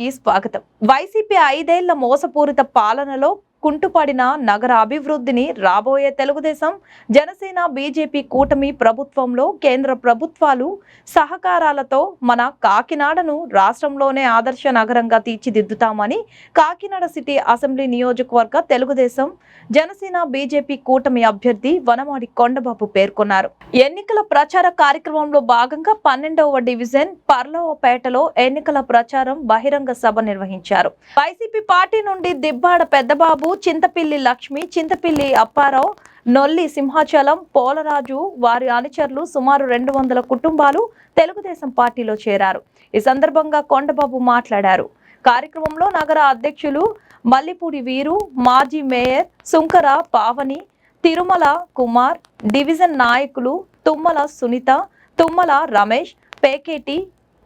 కి స్వాగతం. వైసీపీ ఐదేళ్ళ మోసపూరిత పాలనలో కుంటుపడిన నగర అభివృద్ధిని రాబోయే తెలుగుదేశం జనసేన బీజేపీ కూటమి ప్రభుత్వంలో కేంద్ర ప్రభుత్వాలు సహకారాలతో మన కాకినాడను రాష్ట్రంలోనే ఆదర్శ నగరంగా తీర్చిదిద్దుతామని కాకినాడ సిటీ అసెంబ్లీ నియోజకవర్గ తెలుగుదేశం జనసేన బీజేపీ కూటమి అభ్యర్థి వనమాడి కొండబాబు పేర్కొన్నారు. ఎన్నికల ప్రచార కార్యక్రమంలో భాగంగా పన్నెండవ డివిజన్ పర్లవపేటలో ఎన్నికల ప్రచారం బహిరంగ సభ నిర్వహించారు. వైసీపీ పార్టీ నుండి దిబ్బాడ పెద్దబాబు చింతపిల్లి లక్ష్మి చింతపిల్లి అప్పారావు నొల్లి సింహాచలం పోలరాజు వారి అనుచరులు సుమారు రెండు వందల కుటుంబాలు తెలుగుదేశం పార్టీలో చేరారు. ఈ సందర్భంగా కొండబాబు మాట్లాడారు. కార్యక్రమంలో నగర అధ్యక్షులు మల్లిపూడి వీరు మాజీ మేయర్ సుంకర పావని తిరుమల కుమార్ డివిజన్ నాయకులు తుమ్మల సునీత తుమ్మల రమేష్ పేకేటి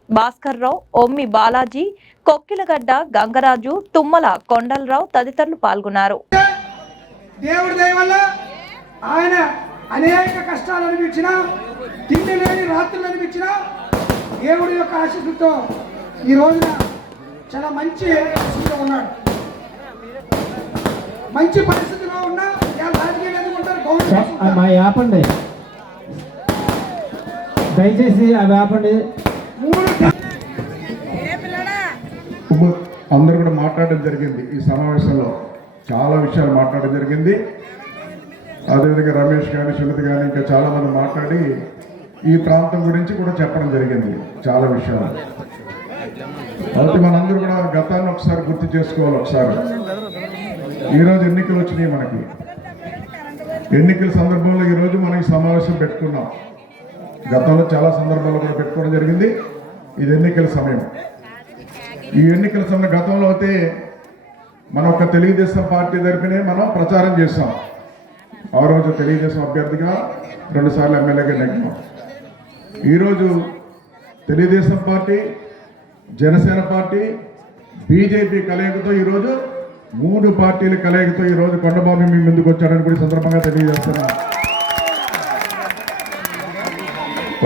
భాస్కర్రావు ఒమ్మి బాలాజీ కొక్కిలగడ్డ గంగరాజు తుమ్మల కొండలరావు తదితరులు పాల్గొన్నారు. దేవుడి దయ వల్ల ఆయన అనేక కష్టాలు అనిపించిన తిండి లేని రాత్రులు అనిపించిన దేవుడి యొక్క ఆశీస్సుతో ఈ రోజున చాలా మంచి ఉన్నాడు. మంచి పరిస్థితిలో ఉన్నా రాజకీయాలు ఎందుకుంటారు ఆ దయచేసి అవి ఆపండి మూడు ఉమ్మ- అందరూ కూడా మాట్లాడడం జరిగింది. ఈ సమావేశంలో చాలా విషయాలు మాట్లాడడం జరిగింది. అదేవిధంగా రమేష్ కానీ సునీత కానీ ఇంకా చాలామంది మాట్లాడి ఈ ప్రాంతం గురించి కూడా చెప్పడం జరిగింది. చాలా విషయాలు. అయితే మనందరూ కూడా గతాన్ని ఒకసారి గుర్తు చేసుకోవాలి ఒకసారి. ఈరోజు ఎన్నికలు వచ్చినాయి మనకి. ఎన్నికల సందర్భంలో ఈరోజు మనం ఈ సమావేశం పెట్టుకున్నాం. గతంలో చాలా సందర్భాల్లో కూడా పెట్టుకోవడం జరిగింది. ఇది ఎన్నికల సమయం. ఈ ఎన్నికల సమయం గతంలో అయితే మనం ఒక తెలుగుదేశం పార్టీ తరఫునే మనం ప్రచారం చేస్తాం ఆ రోజు తెలుగుదేశం అభ్యర్థిగా రెండుసార్లు ఎమ్మెల్యేగా నెగ్గాం. ఈరోజు Telugudesam party Janasena party BJP కలయికతో ఈరోజు మూడు పార్టీల కలయికతో ఈరోజు కొండబాబు మీ ముందుకు వచ్చాడని కూడా సందర్భంగా తెలియజేస్తున్నా.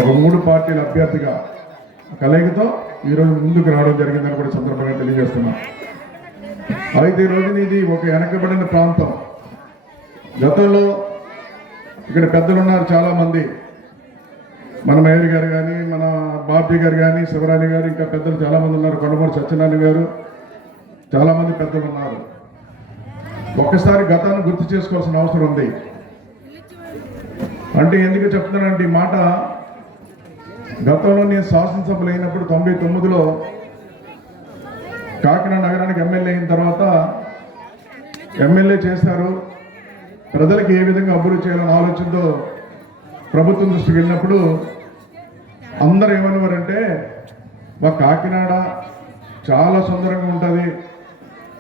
ఒక మూడు పార్టీల అభ్యర్థిగా కలయికతో ఈరోజు ముందుకు రావడం జరిగిందని కూడా సందర్భంగా తెలియజేస్తున్నాం. అయితే ఈ రోజున ఇది ఒక వెనకబడిన ప్రాంతం. గతంలో ఇక్కడ పెద్దలు ఉన్నారు చాలామంది. మన మేయర్ గారు కానీ మన బాబ్జీ గారు కానీ శివరాణి గారు ఇంకా పెద్దలు చాలామంది ఉన్నారు. కొండమూరి సత్యనారాయణ గారు చాలామంది పెద్దలు ఉన్నారు. ఒక్కసారి గతాన్ని గుర్తు చేసుకోవాల్సిన అవసరం ఉంది. అంటే ఎందుకు చెప్తున్నానంటే ఈ మాట గతంలో నేను శాసనసభలు అయినప్పుడు తొంభై తొమ్మిదిలో కాకినాడ నగరానికి ఎమ్మెల్యే అయిన తర్వాత ఎమ్మెల్యే చేశారు. ప్రజలకు ఏ విధంగా అభివృద్ధి చేయాలని ఆలోచనతో ప్రభుత్వం దృష్టికి వెళ్ళినప్పుడు అందరూ ఏమనేవారంటే మా కాకినాడ చాలా సుందరంగా ఉంటుంది.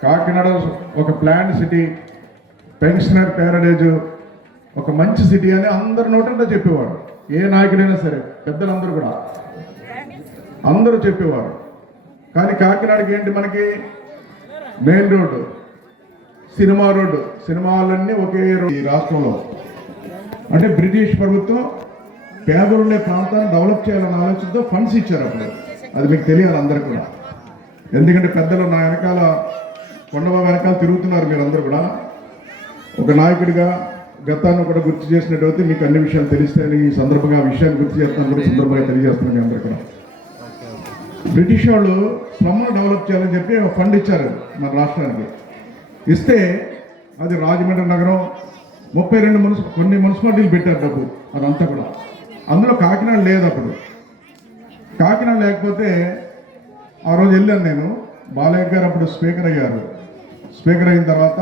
కాకినాడ ఒక ప్లాన్ సిటీ పెన్షనర్ ప్యారడైజ్ ఒక మంచి సిటీ అని అందరు నోటంటే చెప్పేవారు. ఏ నాయకుడైనా సరే పెద్దలందరూ కూడా. అందరూ చెప్పేవారు. కానీ కాకినాడకి ఏంటి మనకి? Main road. Cinema road. సినిమాలన్నీ ఒకే ఈ రాష్ట్రంలో. అంటే బ్రిటిష్ ప్రభుత్వం పేదలుండే ప్రాంతాన్ని డెవలప్ చేయాలన్న ఆలోచనతో ఫండ్స్ ఇచ్చారు అప్పుడు. అది మీకు తెలియాలి అందరు కూడా. ఎందుకంటే పెద్దలు నా వెనకాల కొండబాబు వెనకాల తిరుగుతున్నారు మీరందరూ కూడా. ఒక నాయకుడిగా గతాన్ని కూడా గుర్తు చేసినట్టయితే మీకు అన్ని విషయాలు తెలుస్తాయని ఈ సందర్భంగా ఆ విషయాన్ని గుర్తు చేస్తాను కూడా సందర్భంగా తెలియజేస్తున్నాను మీ అందరికీ కూడా. బ్రిటిష్ వాళ్ళు స్లమ్ను డెవలప్ చేయాలని చెప్పి ఒక ఫండ్ ఇచ్చారు మన రాష్ట్రానికి. ఇస్తే అది రాజమండ్రి నగరం ముప్పై రెండు మున్సి కొన్ని మున్సిపాలిటీలు పెట్టారు డబ్బు అదంతా కూడా. అందులో కాకినాడ లేదు అప్పుడు. కాకినాడ లేకపోతే ఆ రోజు వెళ్ళాను నేను. బాలయ్య గారు అప్పుడు స్పీకర్ అయ్యారు. స్పీకర్ అయిన తర్వాత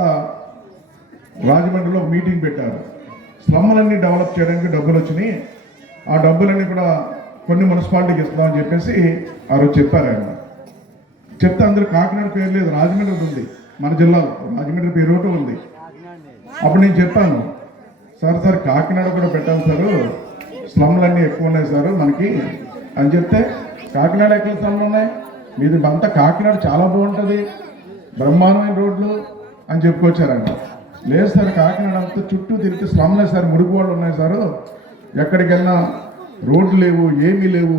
రాజమండ్రిలో ఒక మీటింగ్ పెట్టారు. స్లమ్లన్నీ డెవలప్ చేయడానికి డబ్బులు వచ్చినాయి. ఆ డబ్బులన్నీ కూడా కొన్ని మున్సిపాలిటీకి ఇస్తామని చెప్పేసి ఆ రోజు చెప్పారు ఆయన. చెప్తే అందరూ కాకినాడ పేరు లేదు రాజమండ్రి ఉంది. మన జిల్లాలో రాజమండ్రి పేరు ఒకటి ఉంది. అప్పుడు నేను చెప్పాను సార్ సార్ కాకినాడ కూడా పెట్టాలి సార్. స్లమ్లన్నీ ఎక్కువ ఉన్నాయి సార్ మనకి. అని చెప్తే కాకినాడ ఎక్కడ స్లమ్లు ఉన్నాయి? మీది అంతా కాకినాడ చాలా బాగుంటుంది. బ్రహ్మాండమైన రోడ్లు అని చెప్పుకొచ్చారంట లేదు సార్ కాకినాడ అంతా చుట్టూ తిరిగితే స్లమ్లే సార్ మురుగు వాళ్ళు ఉన్నాయి సారు. ఎక్కడికి వెళ్ళినా రోడ్లు లేవు ఏమీ లేవు.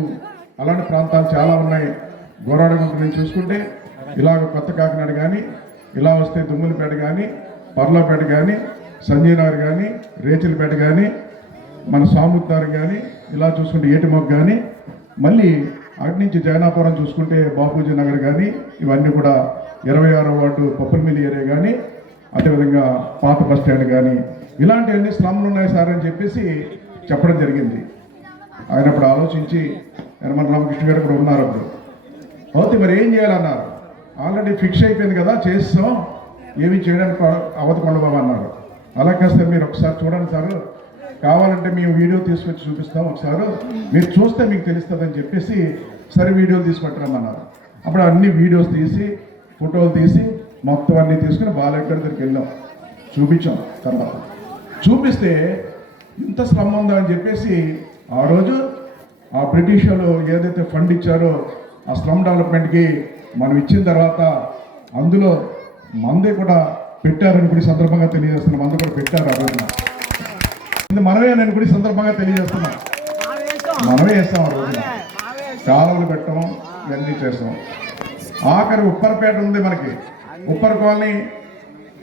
అలాంటి ప్రాంతాలు చాలా ఉన్నాయి. గోరాడగుంట నుంచి చూసుకుంటే ఇలాగ కొత్త కాకినాడ కానీ ఇలా వస్తే దుమ్ములపేట కానీ పర్లాపేట కానీ సంజయనగర్ కానీ రేచిలపేట కానీ మన సాముద్దారు కానీ ఇలా చూసుకుంటే ఏటిమొక్క కానీ మళ్ళీ అటు నుంచి జగనాపురం చూసుకుంటే బాపూజీ నగర్ కానీ ఇవన్నీ కూడా ఇరవై ఆరో వార్డు పప్పులమిల్లి ఏరియా కానీ అదేవిధంగా పాత బస్ స్టాండ్ కానీ ఇలాంటివన్నీ స్లమ్లు ఉన్నాయి సార్ అని చెప్పేసి చెప్పడం జరిగింది. ఆయన అప్పుడు ఆలోచించి యనమల రామకృష్ణ గారు కూడా ఉన్నారు అప్పుడు. అవుతే మరి ఏం చేయాలన్నారు ఆల్రెడీ ఫిక్స్ అయిపోయింది కదా చేస్తాం. ఏమి చేయడానికి అవత కొండబాబు అన్నారు. అలా కాస్త మీరు ఒకసారి చూడండి సార్. కావాలంటే మేము వీడియో తీసుకొచ్చి చూపిస్తాం ఒకసారి. మీరు చూస్తే మీకు తెలుస్తుందని చెప్పేసి సరే వీడియోలు తీసుకొట్టరమ్మన్నారు అప్పుడు అన్ని వీడియోస్ తీసి ఫోటోలు తీసి మొత్తం అన్ని తీసుకుని బాలయ్య దగ్గరికి వెళ్ళాం. చూపించాం తర్వాత. చూపిస్తే ఇంత శ్రమ ఉందా అని చెప్పేసి ఆ రోజు ఆ బ్రిటిష్ వాళ్ళు ఏదైతే ఫండ్ ఇచ్చారో ఆ స్లమ్ డెవలప్మెంట్కి మనం ఇచ్చిన తర్వాత అందులో మందే కూడా పెట్టారని కూడా సందర్భంగా తెలియజేస్తున్నాం. మంది కూడా పెట్టారు ఆ రోజున. ఇది మనమే నేను కూడా సందర్భంగా తెలియజేస్తున్నాం. మనమే వేస్తాం ఆ రోజున. కాలువలు పెట్టడం ఇవన్నీ చేస్తాం. ఆఖరి ఉప్పరపేట ఉంది మనకి. ఉప్పర్ కాలనీ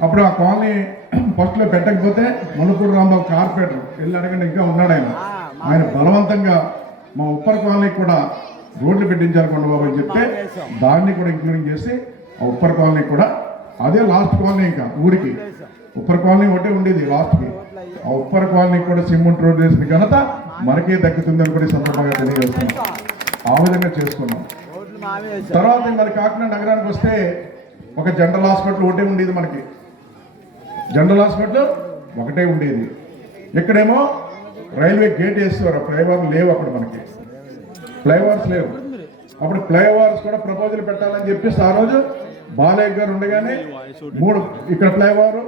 అప్పుడు ఆ కాలనీ ఫస్ట్లో పెట్టకపోతే మనుపూర్ రాంబాబు కార్పొరేటర్ వెళ్ళి అడగండి ఇంకా ఉన్నాడు ఆయన. ఆయన బలవంతంగా మా ఉప్పర్ కాలనీకి కూడా రోడ్లు పెట్టించారు కొండబాబు అని చెప్తే దాన్ని కూడా ఇంక్లూడింగ్ చేసి ఆ ఉప్పర్ కాలనీ కూడా అదే లాస్ట్ కాలనీ ఇంకా ఊరికి. ఉప్పర్ కాలనీ ఒకటే ఉండేది లాస్ట్కి ఆ ఉప్పర్ కాలనీ కూడా సిమెంట్ రోడ్ వేసిన ఘనత మనకే దక్కుతుందని కూడా సందర్భంగా తెలియజేస్తున్నాం. ఆ విధంగా చేసుకున్నాం. తర్వాత మరి కాకినాడ నగరానికి వస్తే ఒక జనరల్ హాస్పిటల్ ఒకటే ఉండేది మనకి. జనరల్ హాస్పిటల్ ఒకటే ఉండేది. ఇక్కడేమో రైల్వే గేట్ వేసేవారు. ఫ్లైఓవర్ లేవు అక్కడ మనకి. ఫ్లైఓవర్స్ లేవు. అప్పుడు ఫ్లైఓవర్స్ కూడా ప్రపోజల్ పెట్టాలని చెప్పేసి ఆ రోజు బాలయ్య గారు ఉండగానే మూడు ఇక్కడ ఫ్లైఓవర్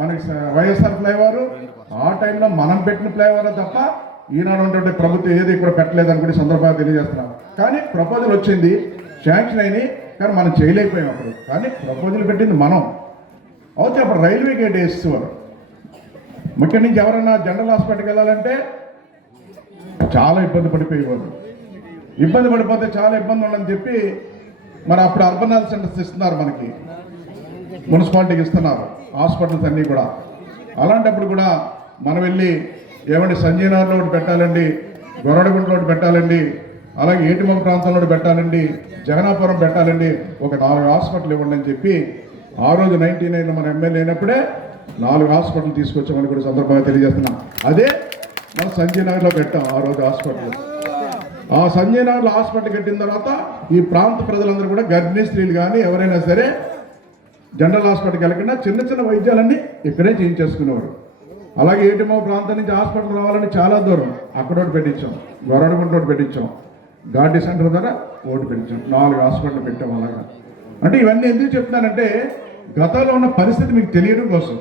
మనకి వైఎస్ఆర్ ఫ్లైఓవర్ ఆ టైంలో మనం పెట్టిన ఫ్లైఓవర్ తప్ప ఈనాడు ఉన్నటువంటి ప్రభుత్వం ఏది ఇక్కడ పెట్టలేదని కూడా సందర్భంగా తెలియజేస్తున్నాం. కానీ ప్రపోజల్ వచ్చింది శాంక్షన్ అయినాయి. కానీ మనం చేయలేకపోయాం అప్పుడు. కానీ ప్రపోజల్ పెట్టింది మనం. అవుతే అప్పుడు రైల్వే గేట్ వేసేవారు. ముఖ్యం నుంచి ఎవరైనా జనరల్ హాస్పిటల్కి వెళ్ళాలంటే చాలా ఇబ్బంది పడిపోయేవారు. ఇబ్బంది పడిపోతే చాలా ఇబ్బంది ఉండని చెప్పి మరి అప్పుడు అర్బన్ హెల్త్ సెంటర్స్ ఇస్తున్నారు మనకి. మున్సిపాలిటీకి ఇస్తున్నారు. హాస్పిటల్స్ అన్నీ కూడా. అలాంటప్పుడు కూడా మనం వెళ్ళి ఏమండి సంజయనగర్లో ఒకటి పెట్టాలండి గొరవడగుంటలో ఒకటి పెట్టాలండి అలాగే ఏటిమం ప్రాంతంలో పెట్టాలండి జగనాపురం పెట్టాలండి ఒక నాలుగు హాస్పిటల్ ఇవ్వండి అని చెప్పి ఆ రోజు నైన్టీ నైన్ మన ఎమ్మెల్యే అయినప్పుడే నాలుగు హాస్పిటల్ తీసుకొచ్చామని కూడా సందర్భంగా తెలియజేస్తున్నాం. అదే మనం సంజయ్ నగర్లో పెట్టాం ఆ రోజు హాస్పిటల్. ఆ సంజయ్ నగర్లో హాస్పిటల్ కట్టిన తర్వాత ఈ ప్రాంత ప్రజలందరూ కూడా గర్భిణీ స్త్రీలు కానీ ఎవరైనా సరే జనరల్ హాస్పిటల్కి వెళ్ళకుండా చిన్న చిన్న వైద్యాలన్నీ ఇక్కడే చేయించేసుకునేవారు. అలాగే ఏటిమో ప్రాంతం నుంచి హాస్పిటల్ రావాలని చాలా దూరం. అక్కడోటి పెట్టించాం. గొరవడగుంట పెట్టించాం. గాంధీ సెంటర్ ద్వారా ఓటు పెంచాం. నాలుగు హాస్పిటల్ పెట్టాం అలాగా. అంటే ఇవన్నీ ఎందుకు చెప్తున్నానంటే గతంలో ఉన్న పరిస్థితి మీకు తెలియడం కోసం.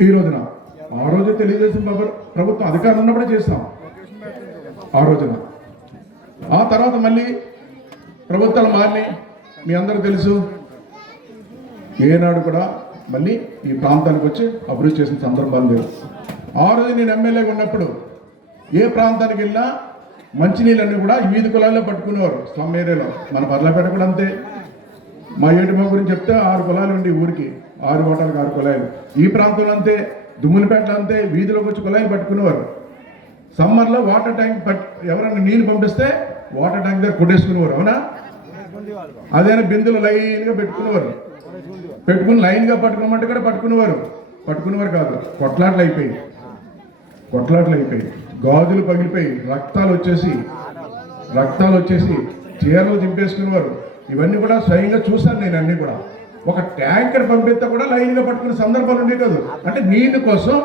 ఈ రోజున ఆ రోజు తెలియజేసిన ప్రభుత్వం అధికారం ఉన్నప్పుడే చేస్తాం ఆ రోజున. ఆ తర్వాత మళ్ళీ ప్రభుత్వాలు మారినాయి. మీ అందరూ తెలుసు. ఏనాడు కూడా మళ్ళీ ఈ ప్రాంతానికి వచ్చి అభివృద్ధి చేసిన సందర్భాలు లేవు. ఆ రోజు నేను ఎమ్మెల్యేగా ఉన్నప్పుడు ఏ ప్రాంతానికి వెళ్ళినా మంచినీళ్ళన్నీ కూడా ఈ వీధి కులాల్లో పట్టుకునేవారు స్లమ్ ఏరియాలో. మన పర్లపేట కూడా అంతే. మా ఏటిమా గురించి చెప్తే ఆరు కులాలు ఉండి ఊరికి. ఆరు ఓటాలకు ఆరు కులాయిలు ఈ ప్రాంతంలో అంతే దుమ్ములపేటలో అంతే వీధిలోకి వచ్చి కులాయిలు పట్టుకునేవారు. సమ్మర్లో వాటర్ ట్యాంక్ పట్ ఎవరైనా నీళ్ళు పంపిస్తే వాటర్ ట్యాంక్ దగ్గర కొట్టేసుకునేవారు అవునా? అదేనా బిందులు లైన్గా పెట్టుకునేవారు. పెట్టుకుని లైన్గా పట్టుకోమంటే కూడా పట్టుకునేవారు. పట్టుకునేవారు కాదు కొట్లాట్లు అయిపోయి కొట్లాట్లు అయిపోయి గాజులు పగిలిపోయి రక్తాలు వచ్చేసి రక్తాలు వచ్చేసి చీరలు దింపేసుకునేవారు. ఇవన్నీ కూడా స్వయంగా చూశాను నేను అన్ని కూడా. ఒక ట్యాంకర్ పంపిస్తే కూడా లైన్గా పట్టుకునే సందర్భాలు ఉండే కాదు. అంటే నీళ్ళ కోసం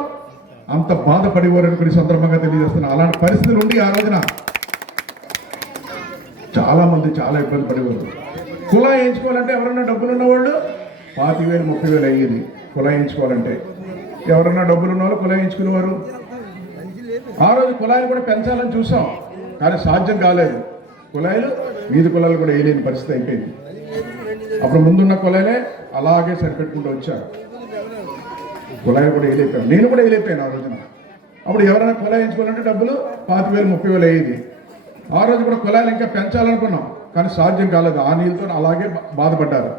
అంత బాధపడేవారు అనుకునే సందర్భంగా తెలియజేస్తున్నా. అలాంటి పరిస్థితులు ఉండి ఆ రోజున చాలా మంది చాలా ఇబ్బంది పడేవారు. కులా వేయించుకోవాలంటే ఎవరన్నా డబ్బులు ఉన్నవాళ్ళు పాతి వేలు ముప్పై వేలు అయ్యేది. కులా వేయించుకోవాలంటే ఎవరన్నా డబ్బులు ఉన్న వాళ్ళు కులా వేయించుకునేవారు? ఆ రోజు కుళాయిలు కూడా పెంచాలని చూసాం కానీ సాధ్యం కాలేదు. కుళాయిలు వీధి కులాలు కూడా వేయలేని పరిస్థితి అయిపోయింది. అప్పుడు ముందున్న కుళాయిలే అలాగే సరిపెట్టుకుంటూ వచ్చారు. కుళాయి కూడా వేయలేకపోయాను నేను కూడా వేయలేకపోయాను ఆ రోజున. అప్పుడు ఎవరైనా కుళాయి ఎంచుకోవాలంటే డబ్బులు పాతి వేలు ముప్పై వేలు అయ్యేది. ఆ రోజు కూడా కుళాయిలు ఇంకా పెంచాలనుకున్నాం కానీ సాధ్యం కాలేదు. ఆ నీళ్ళతో అలాగే బా- బాధపడ్డారు.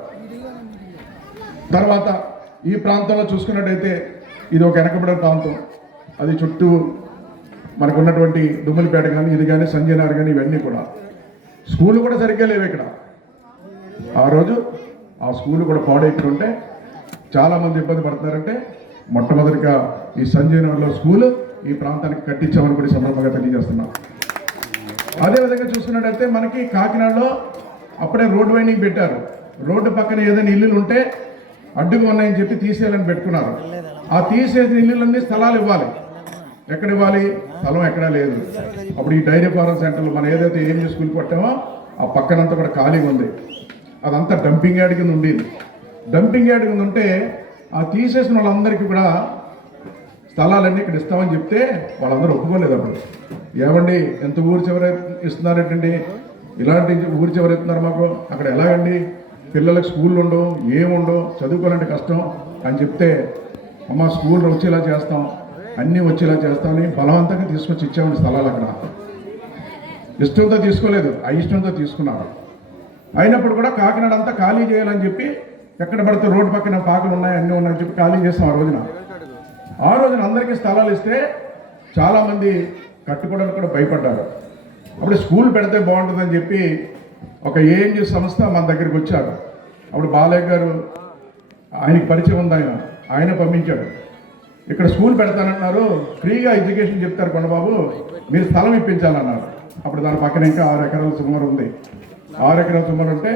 తర్వాత ఈ ప్రాంతంలో చూసుకున్నట్టయితే ఇది ఒక వెనకబడిన ప్రాంతం. అది చుట్టూ మనకున్నటువంటి దుమ్ములపేట కానీ ఇది కానీ సంజయ్ నగర్ కానీ ఇవన్నీ కూడా. స్కూల్ కూడా సరిగ్గా లేవు ఇక్కడ. ఆ రోజు ఆ స్కూల్ కూడా పాడైపోతుంటే చాలామంది ఇబ్బంది పడుతున్నారంటే మొట్టమొదటిగా ఈ సంజయనగర్లో స్కూల్ ఈ ప్రాంతానికి కట్టించామని కూడా సందర్భంగా తెలియజేస్తున్నాం. అదేవిధంగా చూసుకున్నట్టయితే మనకి కాకినాడలో అప్పుడే రోడ్ వైండింగ్ పెట్టారు. రోడ్డు పక్కన ఏదైనా ఇల్లులు ఉంటే అడ్డుగా ఉన్నాయని చెప్పి తీసేయాలని పెట్టుకున్నారు. ఆ తీసేసిన ఇల్లులన్నీ స్థలాలు ఇవ్వాలి. ఎక్కడ ఇవ్వాలి? స్థలం ఎక్కడా లేదు. అప్పుడు ఈ డైరీ ఫారం సెంటర్లో మనం ఏదైతే ఏం చేసుకుని పట్టామో ఆ పక్కనంతా కూడా ఖాళీగా ఉంది. అదంతా డంపింగ్ యార్డ్ కింద ఉండేది. డంపింగ్ యార్డ్ కింద ఉంటే ఆ తీసేసిన వాళ్ళందరికీ కూడా స్థలాలన్నీ ఇక్కడ ఇస్తామని చెప్తే వాళ్ళందరూ ఒప్పుకోలేదు అప్పుడు. ఏమండి ఎంత ఊరు చివరి ఇస్తున్నారేంటండి? ఇలాంటి ఊరు చివరి ఇస్తున్నారు మాకు. అక్కడ ఎలాగండి? పిల్లలకు స్కూళ్ళు ఉండవు ఏముండవు చదువుకోవాలంటే కష్టం అని చెప్తే అమ్మ స్కూల్ వచ్చేలా చేస్తాం. అన్నీ వచ్చేలా చేస్తామని బలవంతంగా తీసుకొచ్చి ఇచ్చామని స్థలాలు అక్కడ. ఇష్టంతో తీసుకోలేదు అయిష్టంతో తీసుకున్నారు. అయినప్పుడు కూడా కాకినాడ అంతా ఖాళీ చేయాలని చెప్పి ఎక్కడ పడితే రోడ్డు పక్కన పాకలు ఉన్నాయి అన్నీ ఉన్నాయని చెప్పి ఖాళీ చేస్తాం ఆ రోజున. ఆ రోజున అందరికీ స్థలాలు ఇస్తే చాలామంది కట్టుకోవడానికి కూడా భయపడ్డారు. అప్పుడు స్కూల్ పెడితే బాగుంటుందని చెప్పి ఒక ఏఎన్జి సంస్థ మన దగ్గరికి వచ్చారు. అప్పుడు బాలయ్య గారు ఆయనకి పరిచయం ఉంది ఆయన. ఆయన పంపించాడు. ఇక్కడ స్కూల్ పెడతానన్నారు. ఫ్రీగా ఎడ్యుకేషన్ చెప్తారు కొండబాబు. మీరు స్థలం ఇప్పించాలన్నారు. అప్పుడు దాని పక్కన ఇంకా ఆరు ఎకరాల సుమారు ఉంది. ఆరు ఎకరాల సుమారు ఉంటే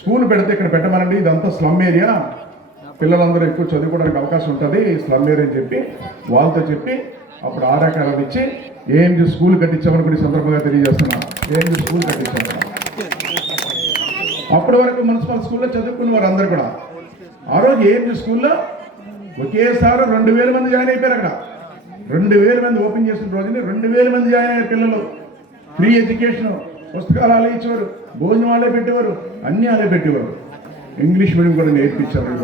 స్కూల్ పెడితే ఇక్కడ పెట్టమనండి. ఇదంతా స్లమ్ ఏరియా. పిల్లలందరూ ఎక్కువ చదువుకోవడానికి అవకాశం ఉంటుంది. స్లమ్ ఏరియా అని చెప్పి వాళ్ళతో చెప్పి అప్పుడు ఆరు ఎకరాలు ఇచ్చి ఏఎంజీ స్కూల్ కట్టించామని కూడా సందర్భంగా తెలియజేస్తున్నాను. ఏఎంజీ స్కూల్ కట్టించాము. అప్పటి వరకు మున్సిపల్ స్కూల్లో చదువుకున్న వారు అందరు కూడా ఆ రోజు ఏఎంజీ స్కూల్లో ఒకేసారి రెండు వేల మంది జాయిన్ అయిపోయారు అక్కడ. రెండు వేల మంది ఓపెన్ చేసిన రోజుని రెండు వేల మంది జాయిన్ అయ్యారు పిల్లలు. ఫ్రీ ఎడ్యుకేషన్ పుస్తకాలు వాళ్ళే ఇచ్చేవారు భోజనం వాళ్ళే పెట్టేవారు అన్నీ వాళ్ళే పెట్టేవారు. ఇంగ్లీష్ మీడియం కూడా నేర్పించారు